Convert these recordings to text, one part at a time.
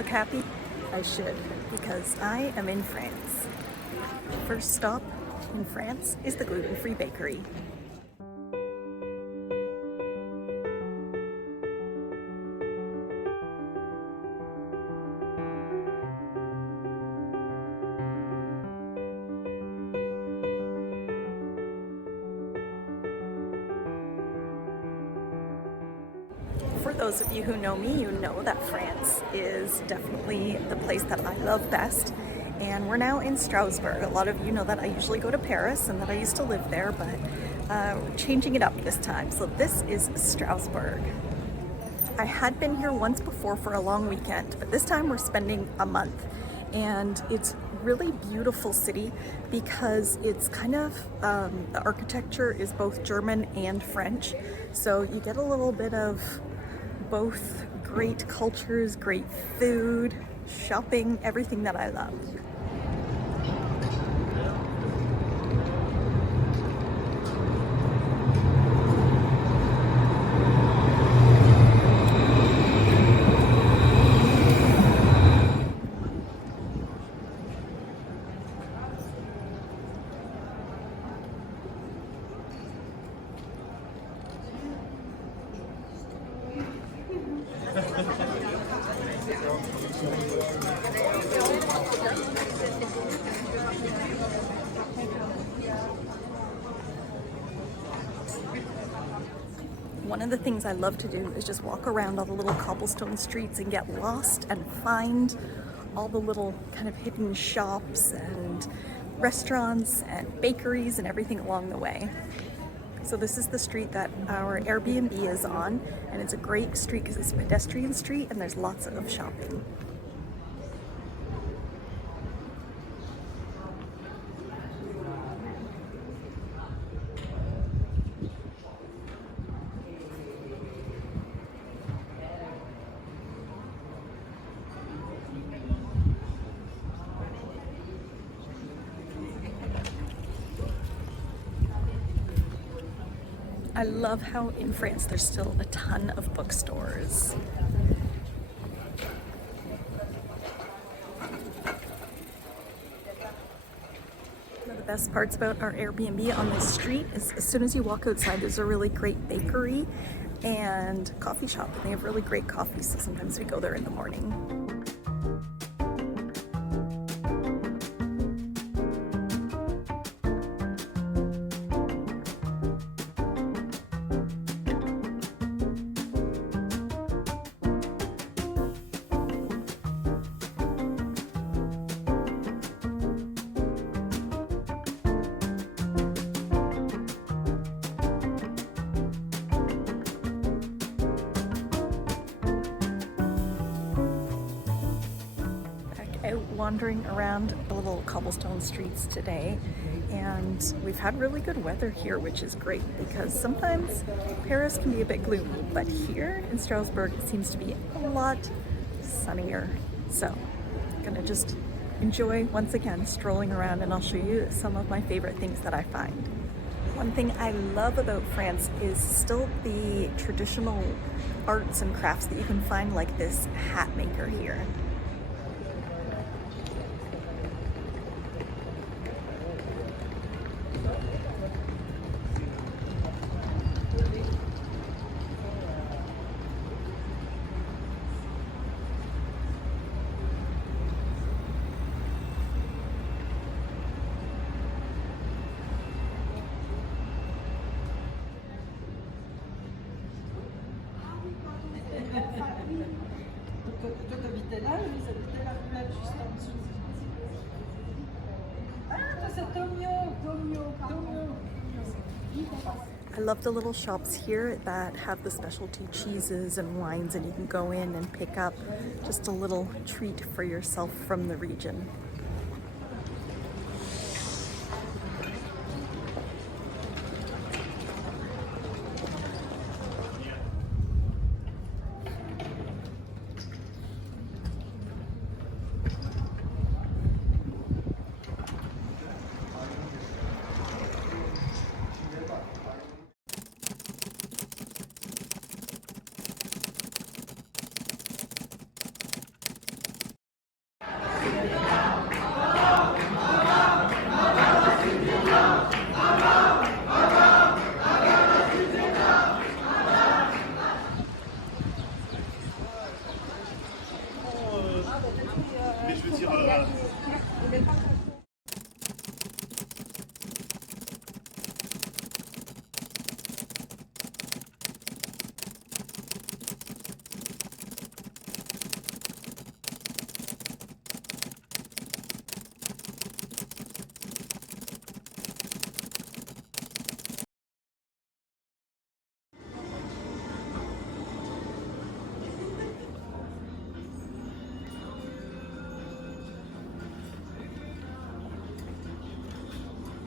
look happy? I should, because I am in France. First stop in France is the gluten-free bakery. For those of you who know me, you know that France is definitely the place that I love best. And we're now in Strasbourg. A lot of you know that I usually go to Paris and that I used to live there, but we're changing it up this time. So this is Strasbourg. I had been here once before for a long weekend, but this time we're spending a month. And it's really beautiful city because it's kind of, the architecture is both German and French. So you get a little bit of both great cultures, great food, shopping, everything that I love. One of the things I love to do is just walk around all the little cobblestone streets and get lost and find all the little kind of hidden shops and restaurants and bakeries and everything along the way. So this is the street that our Airbnb is on, and it's a great street because it's a pedestrian street and there's lots of shopping. I love how in France there's still a ton of bookstores. One of the best parts about our Airbnb on this street is as soon as you walk outside, there's a really great bakery and coffee shop, and they have really great coffee, so sometimes we go there in the morning. Out wandering around the little cobblestone streets today, and we've had really good weather here, which is great because sometimes Paris can be a bit gloomy, but here in Strasbourg it seems to be a lot sunnier. So I'm gonna just enjoy once again strolling around, and I'll show you some of my favorite things that I find. One thing I love about France is still the traditional arts and crafts that you can find, like this hat maker here. Toi, t'habitais là, lui, t'habitais la roulette juste en dessous. Ah, toi, c'est Tomio. I love the little shops here that have the specialty cheeses and wines, and you can go in and pick up just a little treat for yourself from the region.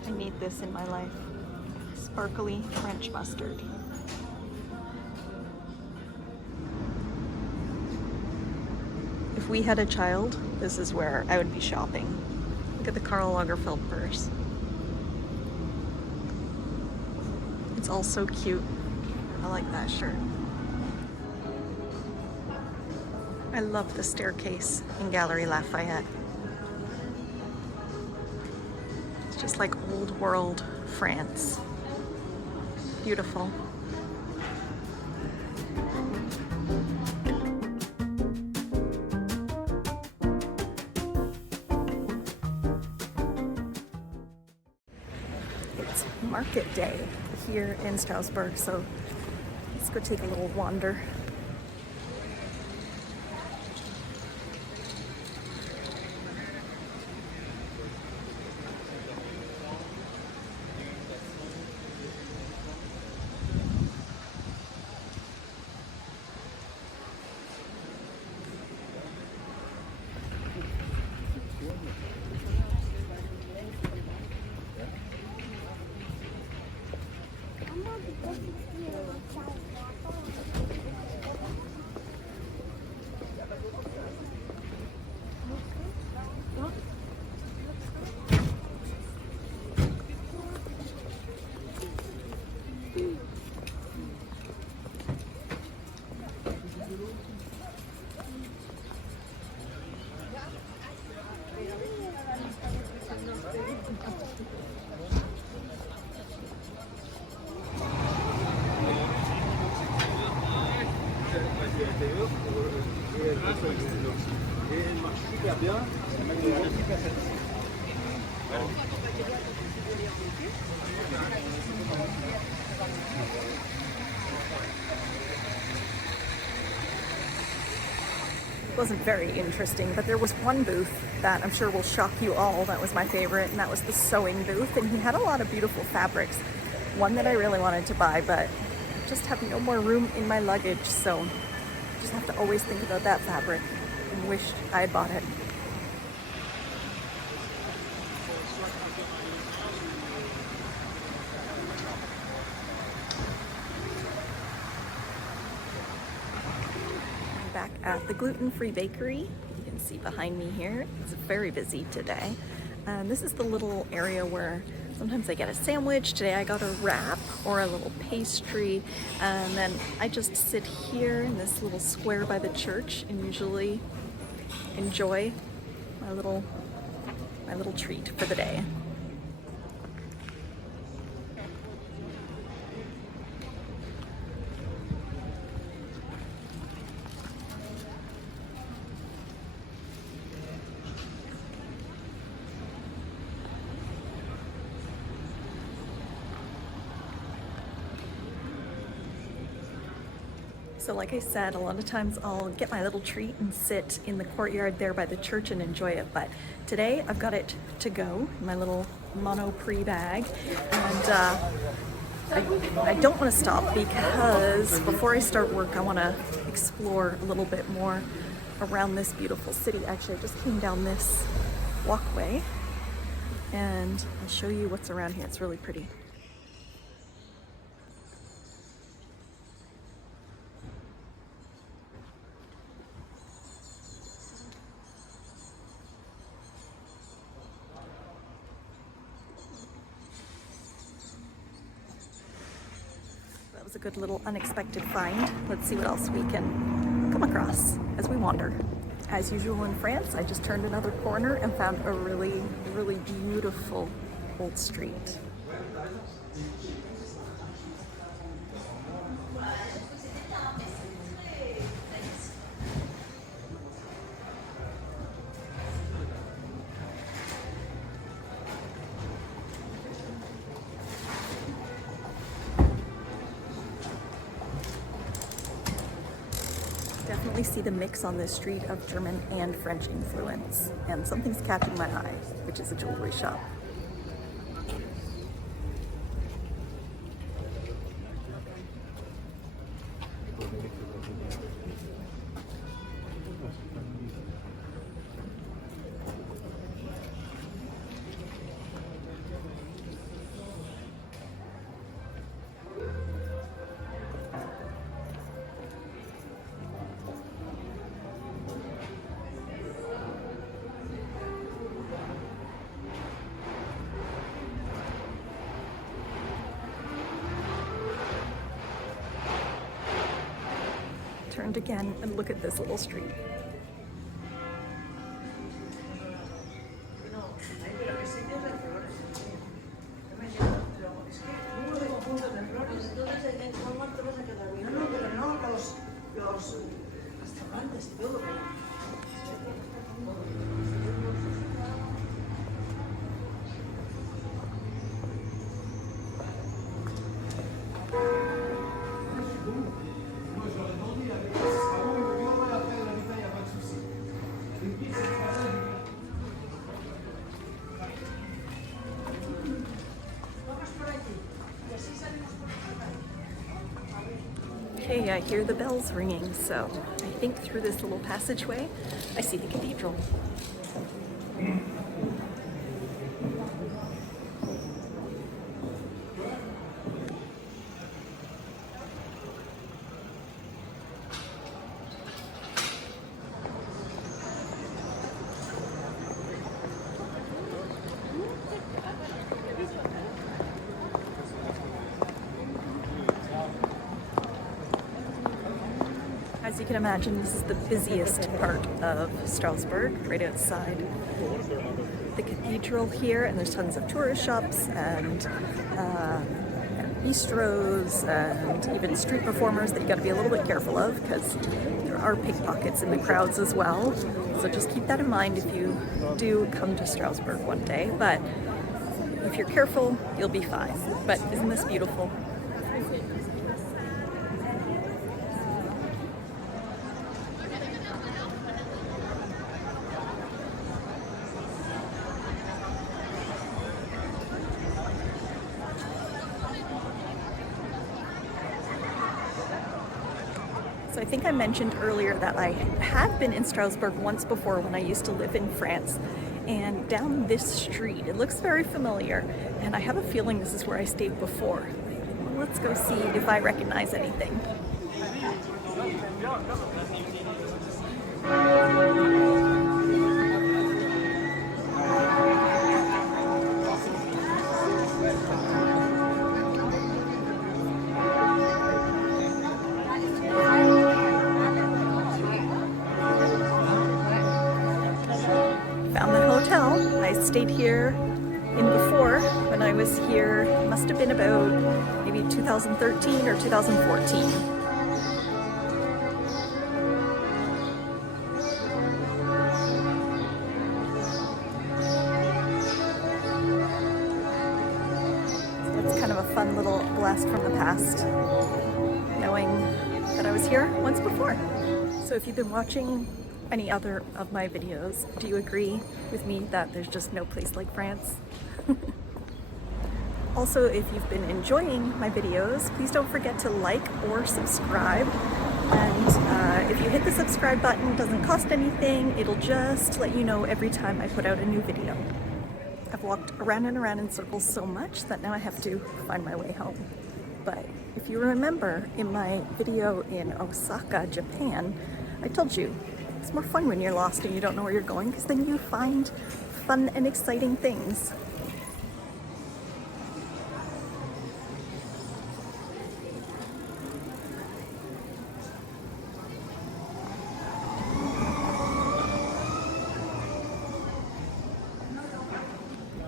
I need this in my life. Sparkly French mustard. If we had a child, this is where I would be shopping. Look at the Karl Lagerfeld purse. It's all so cute. I like that shirt. I love the staircase in Galleries Lafayette. It's just like old world France. Beautiful. It's market day here in Strasbourg, so let's go take a little wander. It wasn't very interesting, but there was one booth that I'm sure will shock you all. That was my favorite, and that was the sewing booth, and he had a lot of beautiful fabrics. One that I really wanted to buy, but just have no more room in my luggage, so just have to always think about that fabric and wish I had bought it. Back at the gluten-free bakery. You can see behind me here, it's very busy today. This is the little area where sometimes I get a sandwich. Today I got a wrap or a little pastry, and then I just sit here in this little square by the church and usually enjoy my little treat for the day. So like I said, a lot of times I'll get my little treat and sit in the courtyard there by the church and enjoy it. But today I've got it to go, my little Monoprix bag. And I don't want to stop because before I start work, I want to explore a little bit more around this beautiful city. Actually, I just came down this walkway and I'll show you what's around here. It's really pretty. That was a good little unexpected find. Let's see what else we can come across as we wander. As usual in France, I just turned another corner and found a really, really beautiful old street. Definitely see the mix on this street of German and French influence, and something's catching my eye, which is a jewelry shop. turned again, and look at this little street. Okay, I hear the bells ringing, so I think through this little passageway, I see the cathedral. As you can imagine, this is the busiest part of Strasbourg, right outside the cathedral here, and there's tons of tourist shops and bistros and even street performers that you got to be a little bit careful of because there are pickpockets in the crowds as well. So just keep that in mind if you do come to Strasbourg one day. But if you're careful, you'll be fine. But isn't this beautiful? So I think I mentioned earlier that I had been in Strasbourg once before when I used to live in France. And down this street, it looks very familiar, and I have a feeling this is where I stayed before. Well, let's go see if I recognize anything. I stayed here in before when I was here. It must have been about maybe 2013 or 2014. So that's kind of a fun little blast from the past, knowing that I was here once before. So if you've been watching any other of my videos, do you agree with me that there's just no place like France? Also, if you've been enjoying my videos, please don't forget to like or subscribe. And if you hit the subscribe button, it doesn't cost anything. It'll just let you know every time I put out a new video. I've walked around and around in circles so much that now I have to find my way home. But if you remember in my video in Osaka, Japan, I told you it's more fun when you're lost and you don't know where you're going, because then you find fun and exciting things.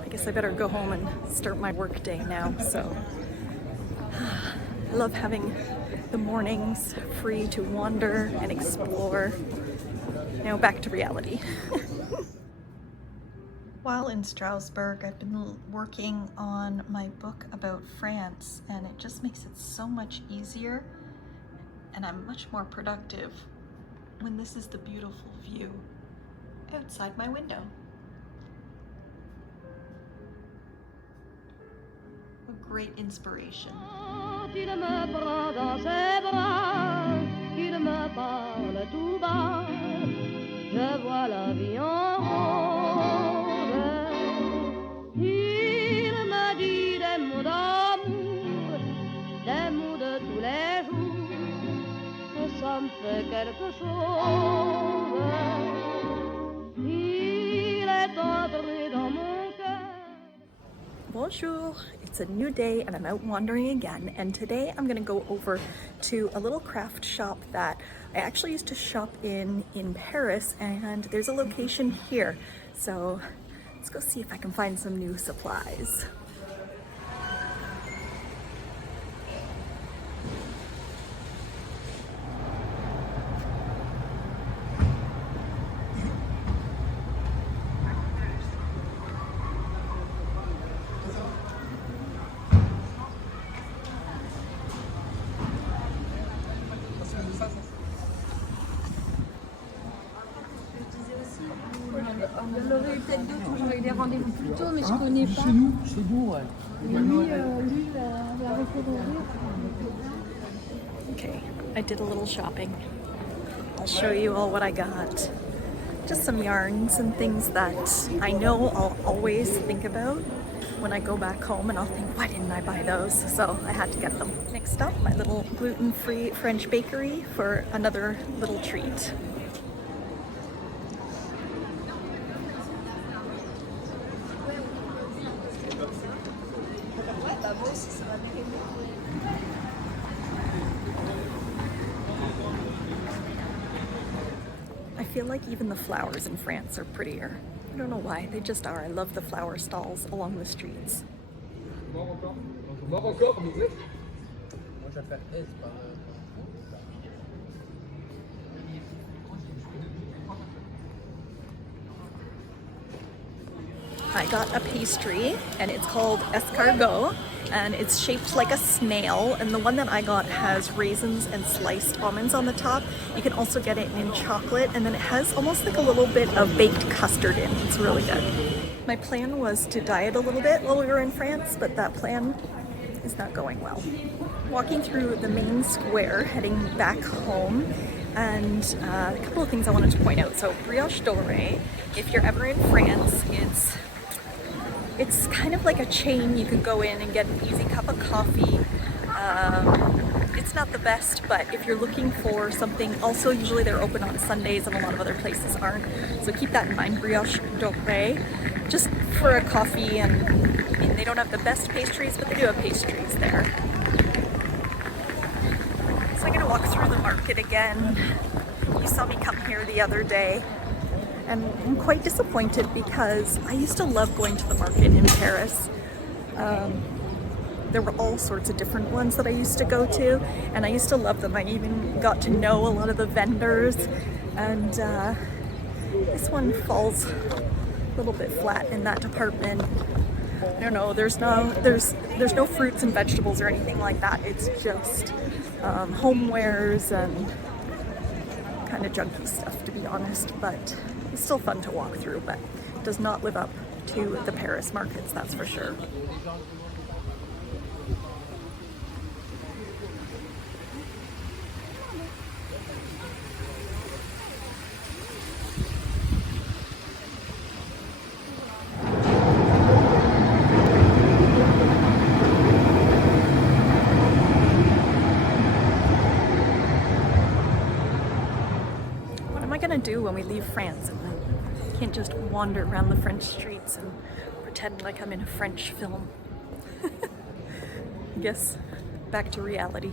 I guess I better go home and start my work day now, so I love having the mornings free to wander and explore. Now back to reality. While in Strasbourg, I've been working on my book about France, and it just makes it so much easier, and I'm much more productive when this is the beautiful view outside my window. A great inspiration. Il me prend dans ses bras, il me parle tout bas, je vois la vie en rose. Il me dit des mots d'amour, des mots de tous les jours, que ça me fait quelque chose. Il est entré dans mon cœur. Bonjour! It's a new day and I'm out wandering again, and today I'm gonna go over to a little craft shop that I actually used to shop in Paris, and there's a location here. So let's go see if I can find some new supplies. On aurait eu peut-être d'autres, j'aurais eu des rendez-vous plus tôt, mais je connais pas. Chez nous, ouais. Mais lui, la référencé. Okay, I did a little shopping. I'll show you all what I got. Just some yarns and things that I know I'll always think about when I go back home, and I'll think, why didn't I buy those? So I had to get them. Next up, my little gluten-free French bakery for another little treat. I feel like even the flowers in France are prettier. I don't know why, they just are. I love the flower stalls along the streets. I got a pastry and it's called escargot, and it's shaped like a snail, and the one that I got has raisins and sliced almonds on the top. You can also get it in chocolate, and then it has almost like a little bit of baked custard in. It's really good. My plan was to diet a little bit while we were in France, but that plan is not going well. Walking through the main square heading back home, and a couple of things I wanted to point out. So brioche dorée, if you're ever in France, it's kind of like a chain. You can go in and get an easy cup of coffee. It's not the best, but if you're looking for something, also usually they're open on Sundays and a lot of other places aren't. So keep that in mind, brioche dorée, just for a coffee. And I mean, they don't have the best pastries, but they do have pastries there. So I'm gonna walk through the market again. You saw me come here the other day. And I'm quite disappointed because I used to love going to the market in Paris. There were all sorts of different ones that I used to go to, and I used to love them. I even got to know a lot of the vendors, and this one falls a little bit flat in that department. I don't know, there's no fruits and vegetables or anything like that. It's just homewares and kind of junky stuff, to be honest, but it's still fun to walk through, but it does not live up to the Paris markets, that's for sure. Do when we leave France, and I can't just wander around the French streets and pretend like I'm in a French film. I guess back to reality.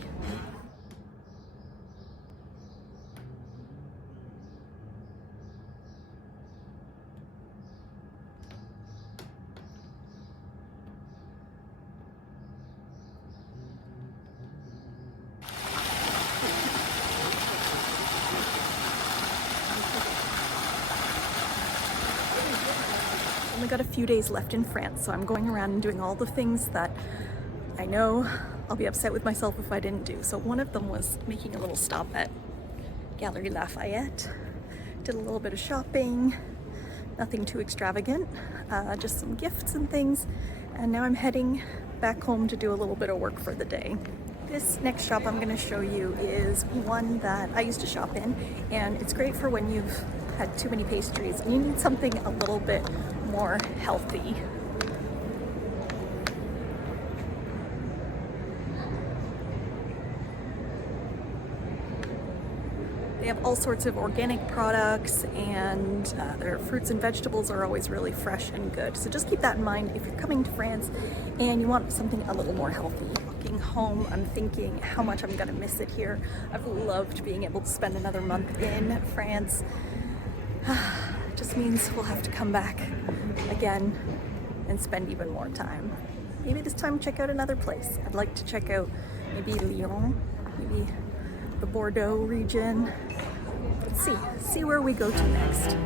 I've got a few days left in France, so I'm going around and doing all the things that I know I'll be upset with myself if I didn't do. So one of them was making a little stop at Galleries Lafayette. Did a little bit of shopping, nothing too extravagant, just some gifts and things. And now I'm heading back home to do a little bit of work for the day. This next shop I'm going to show you is one that I used to shop in, and it's great for when you've had too many pastries and you need something a little bit more healthy. They have all sorts of organic products, and their fruits and vegetables are always really fresh and good. So just keep that in mind if you're coming to France and you want something a little more healthy. Walking home, I'm thinking how much I'm gonna miss it here. I've loved being able to spend another month in France. It just means we'll have to come back again and spend even more time. Maybe this time check out another place. I'd like to check out maybe Lyon, maybe the Bordeaux region. Let's see where we go to next.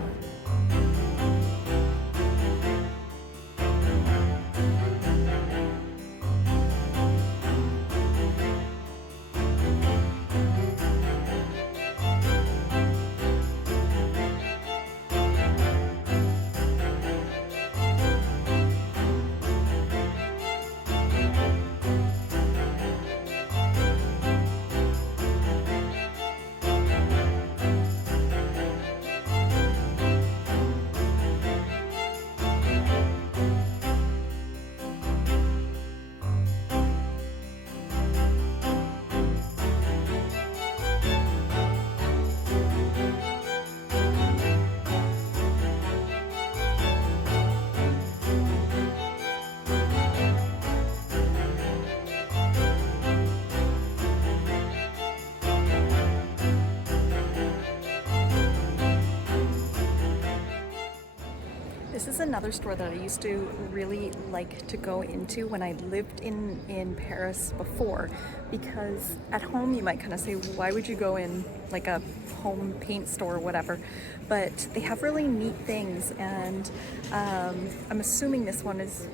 This is another store that I used to really like to go into when I lived in Paris before, because at home you might kind of say, why would you go in like a home paint store or whatever, but they have really neat things, and I'm assuming this one is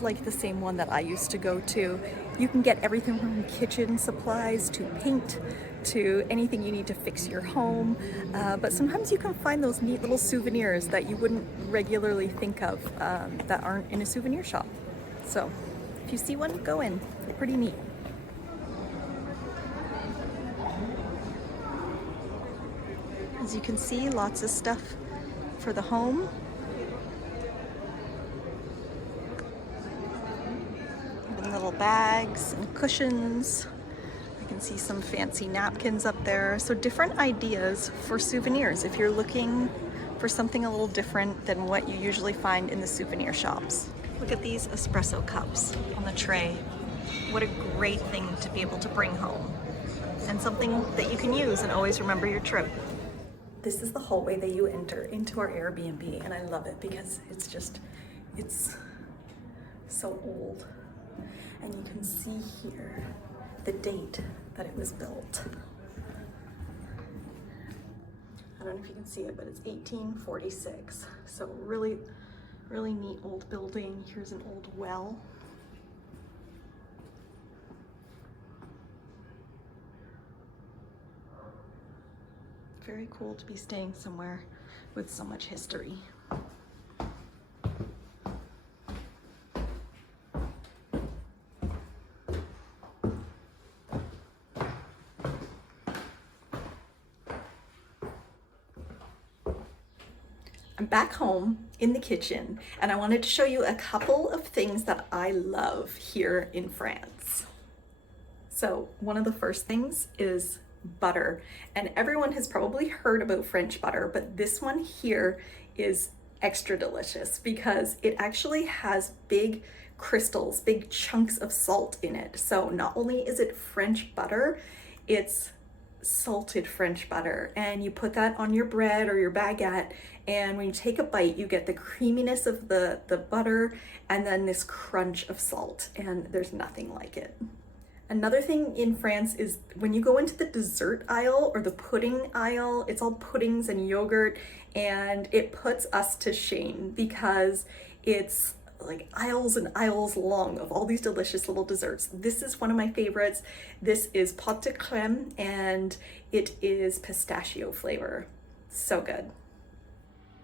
like the same one that I used to go to. You can get everything from kitchen supplies to paint to anything you need to fix your home, but sometimes you can find those neat little souvenirs that you wouldn't regularly think of that aren't in a souvenir shop. So if you see one, go in. They're pretty neat. As you can see, lots of stuff for the home. Little bags and cushions. I can see some fancy napkins up there. So different ideas for souvenirs if you're looking for something a little different than what you usually find in the souvenir shops. Look at these espresso cups on the tray. What a great thing to be able to bring home, and something that you can use and always remember your trip. This is the hallway that you enter into our Airbnb, and I love it because it's so old. And you can see here the date that it was built. I don't know if you can see it, but it's 1846. So really, really neat old building. Here's an old well. Very cool to be staying somewhere with so much history. I'm back home in the kitchen, and I wanted to show you a couple of things that I love here in France. So one of the first things is butter, and everyone has probably heard about French butter, but this one here is extra delicious because it actually has big crystals, big chunks of salt in it. So not only is it French butter, it's salted French butter, and you put that on your bread or your baguette, and when you take a bite you get the creaminess of the butter and then this crunch of salt, and there's nothing like it. Another thing in France is when you go into the dessert aisle or the pudding aisle, it's all puddings and yogurt, and it puts us to shame because it's like aisles and aisles long of all these delicious little desserts. This is one of my favorites. This is pâte de crème, and it is pistachio flavor. So good.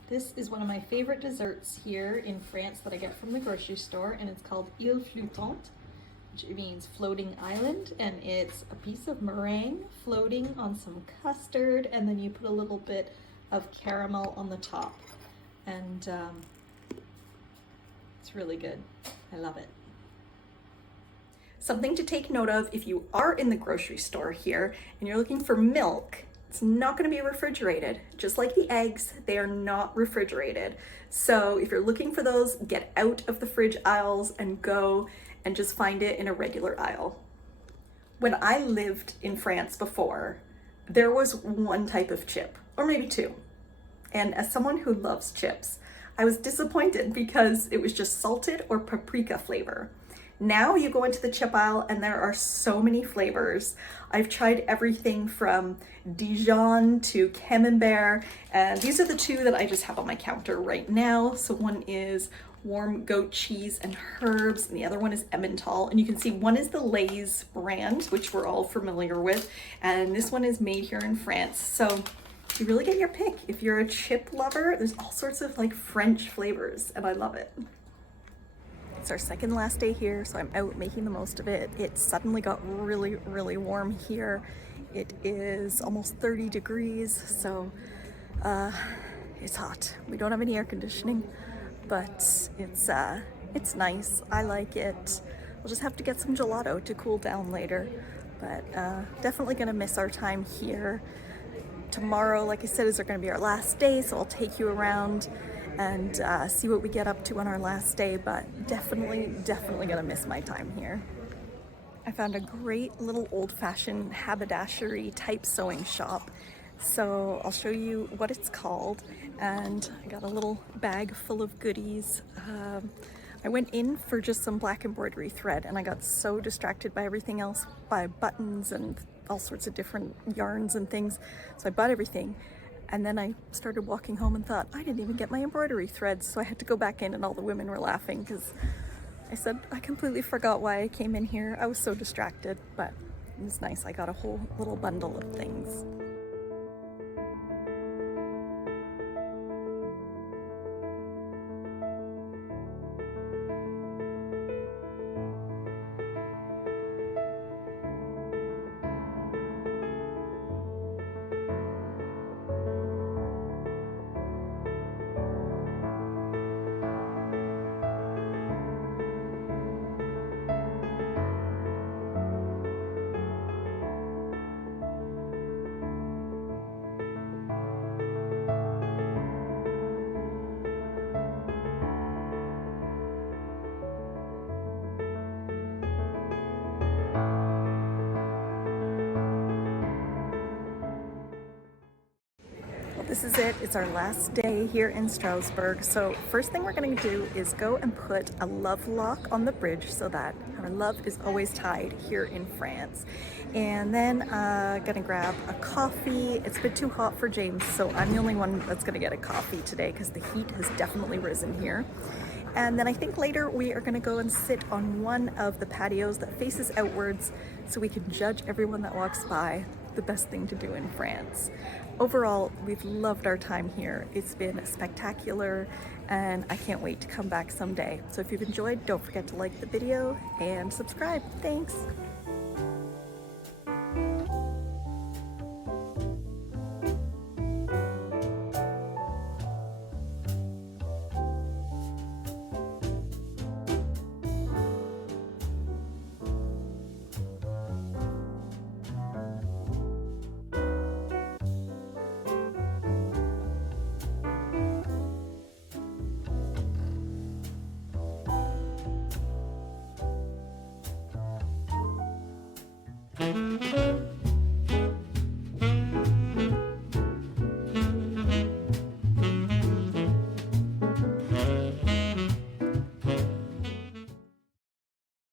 This is one of my favorite desserts here in France that I get from the grocery store, and it's called île flottante, which means floating island, and it's a piece of meringue floating on some custard, and then you put a little bit of caramel on the top, and it's really good. I love it. Something to take note of if you are in the grocery store here and you're looking for milk, It's not going to be refrigerated. Just like the eggs, they are not refrigerated. So if you're looking for those, get out of the fridge aisles and go and just find it in a regular aisle. When I lived in France before, there was one type of chip, or maybe two. And as someone who loves chips, I was disappointed because it was just salted or paprika flavor. Now you go into the chip aisle and there are so many flavors. I've tried everything from Dijon to Camembert, and these are the two that I just have on my counter right now. So one is warm goat cheese and herbs, and the other one is Emmental. And you can see one is the Lay's brand, which we're all familiar with, and this one is made here in France. So you really get your pick. If you're a chip lover, there's all sorts of like French flavors, and I love it. It's our second last day here, so I'm out making the most of it. It suddenly got really, really warm here. It is almost 30 degrees, so it's hot. We don't have any air conditioning, but it's nice. I like it. We'll just have to get some gelato to cool down later, but definitely gonna miss our time here. Tomorrow, like I said, is going to be our last day, so I'll take you around and see what we get up to on our last day, but definitely gonna miss my time here. I found a great little old-fashioned haberdashery type sewing shop, so I'll show you what it's called. And I got a little bag full of goodies. I went in for just some black embroidery thread, and I got so distracted by everything else, by buttons and all sorts of different yarns and things, so I bought everything. And then I started walking home and thought, I didn't even get my embroidery threads, so I had to go back in, and all the women were laughing because I said I completely forgot why I came in here. I was so distracted, but it was nice. I got a whole little bundle of things. This is it. It's our last day here in Strasbourg. So first thing we're going to do is go and put a love lock on the bridge so that our love is always tied here in France. And then gonna grab a coffee. It's a bit too hot for James, so I'm the only one that's gonna get a coffee today because the heat has definitely risen here. And then I think later we are gonna go and sit on one of the patios that faces outwards so we can judge everyone that walks by. The best thing to do in France. Overall, we've loved our time here. It's been spectacular, and I can't wait to come back someday. So if you've enjoyed, don't forget to like the video and subscribe. Thanks.